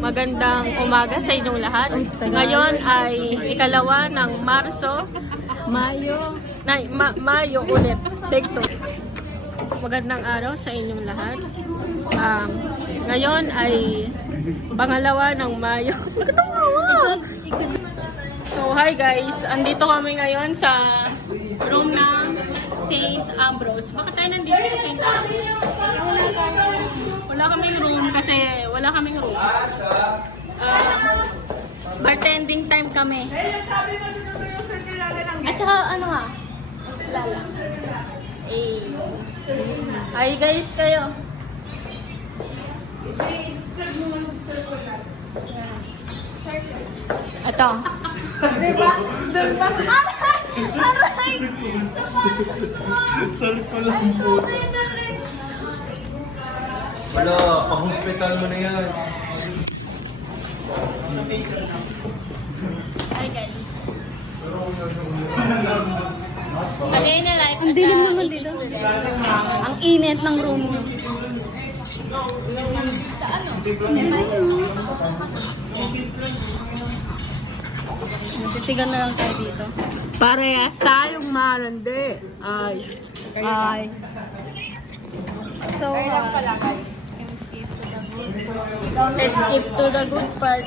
Magandang umaga sa inyong lahat. Ngayon ay ikalawa ng Marso. Mayo ulit. Take two. Magandang araw sa inyong lahat. Ngayon ay pangalawa ng Mayo. So hi guys, andito kami ngayon sa room ng St. Ambrose. Bakit tayo nandito sa St. Ambrose? Wala kaming room kasi wala kaming room. Bartending time kami. At saka ano nga? Lala. Hi guys kayo. Ito. Diba? Doon ba? Aray! Sarap pa lang po. Wala, pa-hospital mo na yan. Hi guys. Lagay na like. Ang dilim naman dito. Ang init ng room. Sa ano? Titigan na lang tayo dito. Parehas tayong malandi. Ay. So, Let's skip to the good part.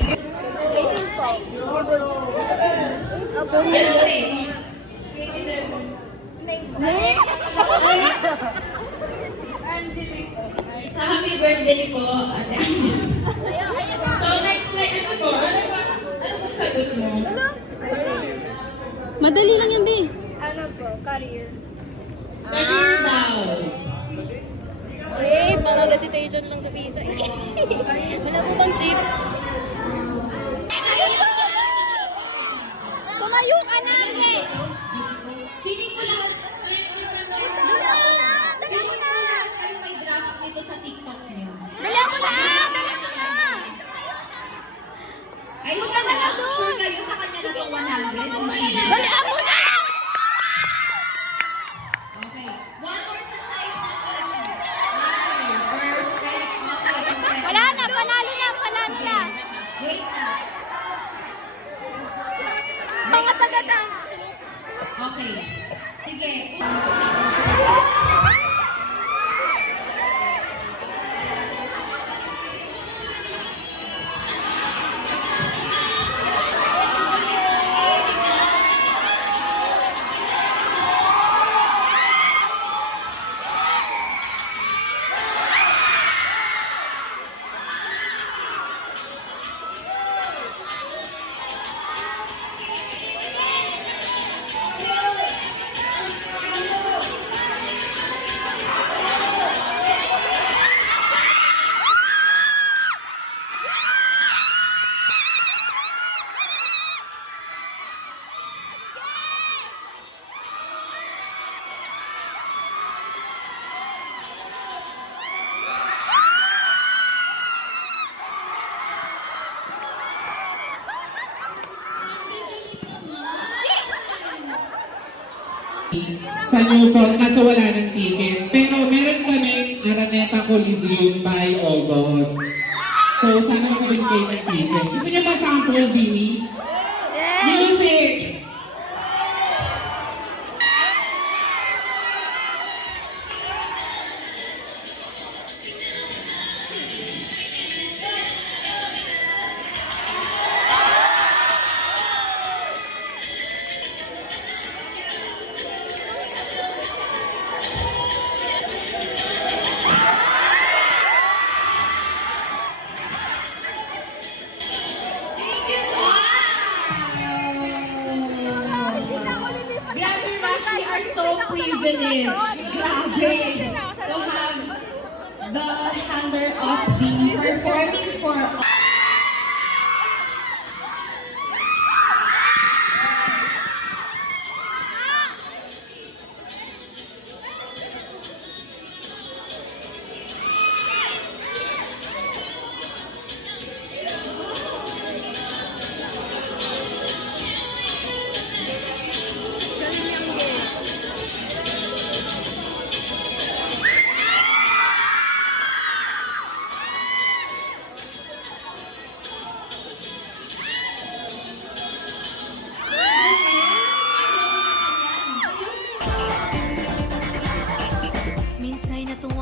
Sa happy birthday po, Ate Angel. So next like ano po? Ano bang sagot mo? madali lang yan, Bey. Career daw. Parang recitation lang sa visa. Wala po bang chips? Tumayo ka na, Bey. Feeling ko lahat. Feeling ko lahat kayo may drafts nito sa TikTok niyo. Dali ako na! Dali ako na! Ay, siya na lang. Sure kayo sa kanya na to 100. Dali ako na! Okay. One more sa side natin. Ay, perfect. Okay. Wala na, panalo na. Wait na. Mga taga-dance. Okay. Sige. Sa Newport, kaso wala ng ticket. Pero meron kami Araneta Coliseum by August. So, sana makabili kayo ng ticket. Gusto niyo ba sample, Dini? Music! Grabe, Rush, we are so privileged. Grabe to have the handler of the performing for us.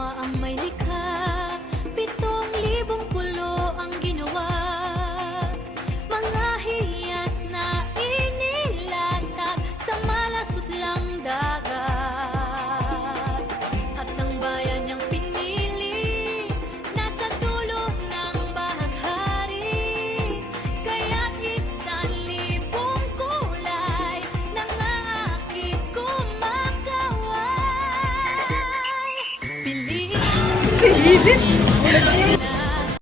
Dalawa ang may likha, 7,000 pulo ang ginawa. Mga hiyas na inilatag sa malasutlang dagat. At ang bayan niyang pinili, nasa dulo ng bahaghari. Kaya't 1,000 kulay nangaakit kumakaway. Piliin